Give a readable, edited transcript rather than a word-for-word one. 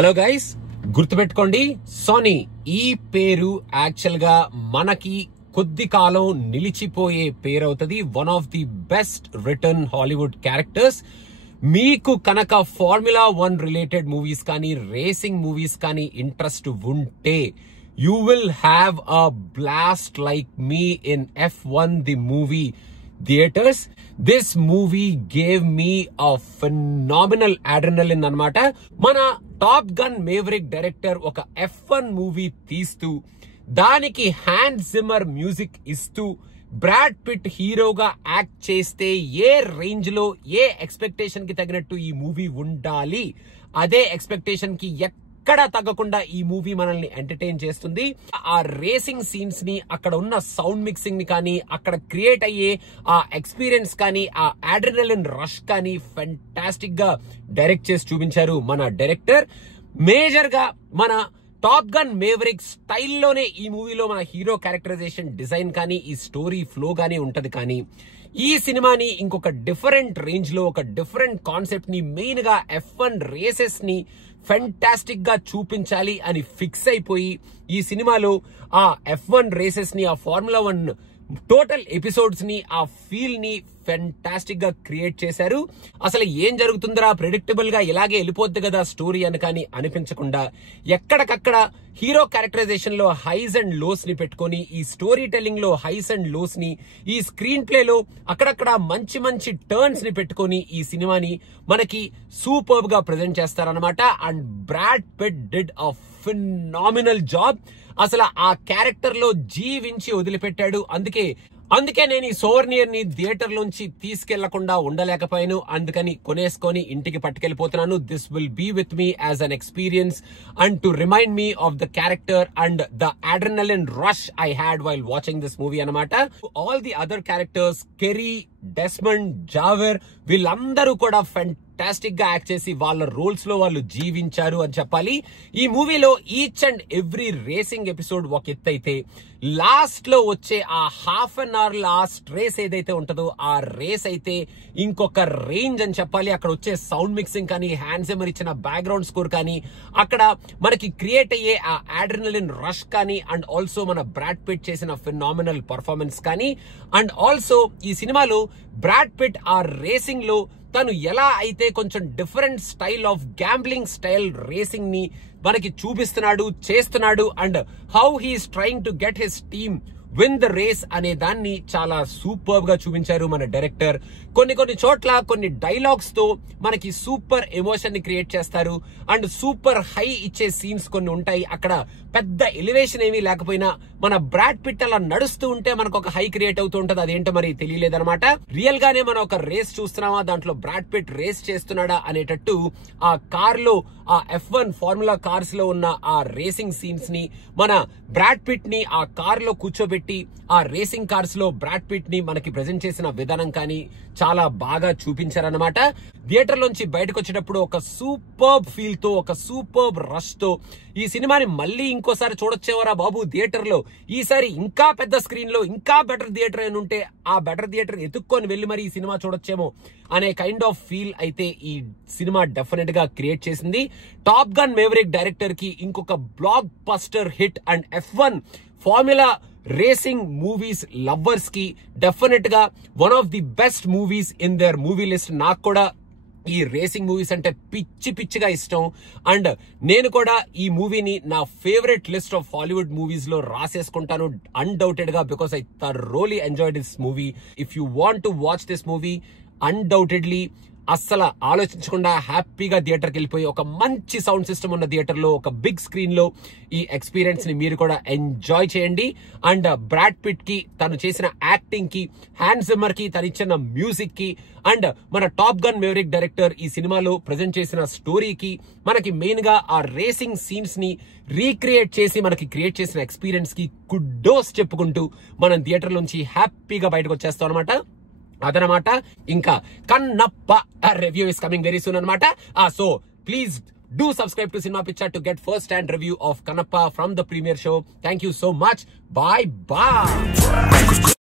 Hello guys, గుర్తుపెట్టుకోండి, Sony ఈ పేరు యాక్చువల్ గా మనకి కొద్ది కాలం నిలిచిపోయే పేరు అవుతుంది. One of the best return Hollywood characters. మీకు కనుక ఫార్ములా 1 రిలేటెడ్ మూవీస్ కానీ రేసింగ్ మూవీస్ కానీ ఇంట్రెస్ట్ ఉంటే you will have a blast like me in F1 the movie theatres. This movie gave me a phenomenal adrenaline అన్నమాట. మన top gun maverick director ఒక F1 movie తీస్తూ దానికి హ్యాన్స్ Zimmer music ఇస్తూ Brad Pitt హీరోగా act చేస్తే ఏ range లో ఏ expectation కి తగినట్టు ఈ మూవీ ఉండాలి, అదే ఎక్స్పెక్టేషన్ కి ఎక్కడ తగ్గకుండా ఈ మూవీ మనల్ని ఎంటర్టైన్ చేస్తుంది. ఆ రేసింగ్ సీన్స్ ని, అక్కడ ఉన్న సౌండ్ మిక్సింగ్ ని కానీ, అక్కడ క్రియేట్ అయ్యే ఆ ఎక్స్పీరియన్స్ కానీ, ఆ అడ్రినలిన్ రష్ కానీ ఫెంటాస్టిక్ గా డైరెక్ట్ చేసి చూపించారు మన డైరెక్టర్. మేజర్ గా మన టాప్ గన్ మేవరిక్ స్టైల్లోనే ఈ మూవీలో మన హీరో క్యారెక్టరైజేషన్ డిజైన్ కానీ, ఈ స్టోరీ ఫ్లో కానీ ఉంటది. కానీ ఈ సినిమాని ఇంకొక డిఫరెంట్ రేంజ్ లో, ఒక డిఫరెంట్ కాన్సెప్ట్ ని, మెయిన్ గా F1 రేసెస్ ని ఫెంటాస్టిక్ గా చూపించాలి అని ఫిక్స్ అయిపోయి ఈ సినిమాలో ఆ F1 రేసెస్ ని, ఆ ఫార్ములా 1 టోటల్ ఎపిసోడ్స్ ని, ఆ ఫీల్ ని ఫెంటాస్టిక్ గా క్రియేట్ చేశారు. అసలు ఏం జరుగుతుందరా, ప్రెడిక్టబుల్ గా ఇలాగే వెళ్ళిపోద్ది కదా స్టోరీ అని కానీ అనిపించకుండా ఎక్కడికక్కడ హీరో క్యారెక్టరైజేషన్ లో హైస్ అండ్ లోస్ ని పెట్టుకొని, ఈ స్టోరీ టెల్లింగ్ లో హైస్ అండ్ లోస్ ని, ఈ స్క్రీన్ ప్లే లో అక్కడక్కడ మంచి మంచి టర్న్స్ ని పెట్టుకొని ఈ సినిమాని మనకి సూపర్బ్ గా ప్రెజెంట్ చేస్తారనమాట. And Brad Pitt did a phenomenal job. అసలు ఆ క్యారెక్టర్ లో జీవించి వదిలిపెట్టాడు. అందుకే నేను ఈ సోవర్నియర్ ని థియేటర్ లోంచి తీసుకెళ్లకుండా ఉండలేకపోయాను. అందుకని కొనేసుకొని ఇంటికి పట్టుకెళ్లిపోతున్నాను. This will be with me as an experience and to remind me of the character and the adrenaline rush I had while watching this movie అనమాట. All the other characters, Kerry, Desmond, Xavier, వీళ్ళందరూ కూడా fantastic గా act చేసి వాళ్ళ roles లో వాళ్ళు జీవించారు అని చెప్పాలి. ఈ మూవీలో each and every racing episode ఒక ఎత్తు అయితే, లాస్ట్ లో వచ్చే ఆ half an hour last race ఏదైతే ఉంటుందో ఆ రేస్ అయితే ఇంకొక రేంజ్ అని చెప్పాలి. అక్కడ వచ్చే సౌండ్ మిక్సింగ్ కానీ, హ్యాన్స్ జిమ్మర్ ఇచ్చిన బ్యాక్గ్రౌండ్ స్కోర్ కానీ, అక్కడ మనకి క్రియేట్ అయ్యే ఆ అడ్రినలిన్ రష్ కానీ, అండ్ ఆల్సో మన బ్రాడ్ పిట్ చేసిన ఫినామినల్ పర్ఫార్మెన్స్ కానీ, అండ్ ఆల్సో ఈ సినిమాలో బ్రాడ్ పిట్ ఆ రేసింగ్ లో తను ఎలా అయితే కొంచెం different style of gambling style racing ని మనకి చూపిస్తున్నాడు, చేస్తున్నాడు, and how he's trying to get his team win the race అనే దాన్ని చాలా సూపర్ గా చూపించారు మన డైరెక్టర్. కొన్ని చోట్ల కొన్ని డైలాగ్స్ తో మనకి సూపర్ ఎమోషన్ ని క్రియేట్ చేస్తారు. అండ్ సూపర్ హై ఇచ్చే సీన్స్ కొన్ని ఉంటాయి. అక్కడ పెద్ద ఎలివేషన్ ఏమీ లేకపోయినా మన బ్రాడ్ పిట్ అలా నడుస్తూ ఉంటే మనకు ఒక హై క్రియేట్ అవుతూ ఉంటది. అదేంటో మరి తెలియలేదన్నమాట. రియల్ గానే మనం ఒక రేస్ చూస్తున్నామా, దాంట్లో బ్రాడ్ పిట్ రేస్ చేస్తున్నాడా అనేటట్టు ఆ కార్ లో, ఆ F1 ఫార్ములా కార్స్ లో ఉన్న ఆ రేసింగ్ సీన్స్ ని, మన బ్రాడ్ పిట్ ని ఆ కార్ లో కూర్చోబెట్టి ఆ రేసింగ్ కార్స్ లో బ్రాడ్ పిట్ ని మనకి ప్రెజెంట్ చేసిన విధానం కానీ చాలా బాగా చూపించారనమాట. థియేటర్ లోంచి బయటకు వచ్చేటప్పుడు ఒక సూపర్బ్ ఫీల్ తో, ఒక సూపర్బ్ రష్ తో ఈ సినిమాని మళ్ళీ ఇంకోసారి చూడొచ్చేవరా బాబు థియేటర్ లో, ఈసారి ఇంకా పెద్ద స్క్రీన్ లో ఇంకా బెటర్ థియేటర్ అని ఉంటే ఆ బెటర్ థియేటర్ ఎత్తుక్కొని వెళ్ళి మరి ఈ సినిమా చూడొచ్చేమో అనే కైండ్ ఆఫ్ ఫీల్ అయితే ఈ సినిమా డెఫినెట్ గా క్రియేట్ చేసింది. టాప్ గన్ మేవరిక్ డైరెక్టర్ కి ఇంకొక block buster hit. And F1 formula racing movies lovers కి డెఫినెట్ గా one of the best movies in there movie list. నాకు కూడా ఈ రేసింగ్ మూవీస్ అంటే పిచ్చిగా ఇష్టం. అండ్ నేను కూడా ఈ మూవీని నా favourite list of Hollywood movies లో రాసేసుకుంటాను అన్డౌటెడ్ గా, because I thoroughly enjoyed this movie. If you want to watch this movie undoubtedly అస్సలు ఆలోచించకుండా హ్యాపీగా థియేటర్కి వెళ్ళిపోయి ఒక మంచి సౌండ్ సిస్టమ్ ఉన్న థియేటర్ లో, ఒక బిగ్ స్క్రీన్ లో ఈ ఎక్స్పీరియన్స్ ని మీరు కూడా ఎంజాయ్ చేయండి. అండ్ బ్రాడ్ పిట్ కి తను చేసిన యాక్టింగ్ కి, హ్యాన్స్ జిమ్మర్ కి తను ఇచ్చిన మ్యూజిక్ కి, అండ్ మన టాప్ గన్ మేవరిక్ డైరెక్టర్ ఈ సినిమాలో ప్రెజెంట్ చేసిన స్టోరీకి, మనకి మెయిన్ గా ఆ రేసింగ్ సీన్స్ ని రీక్రియేట్ చేసి మనకి క్రియేట్ చేసిన ఎక్స్పీరియన్స్ కి కుడ్డోస్ చెప్పుకుంటూ మనం థియేటర్ నుంచి హ్యాపీగా బయటకు వచ్చేస్తాం అనమాట. అదనమాట. ఇంకా Kannappa review is coming very soon అనమాట. So please do subscribe to Cinema Picture to get first hand review of Kannappa from the premiere show. Thank you so much. Bye bye.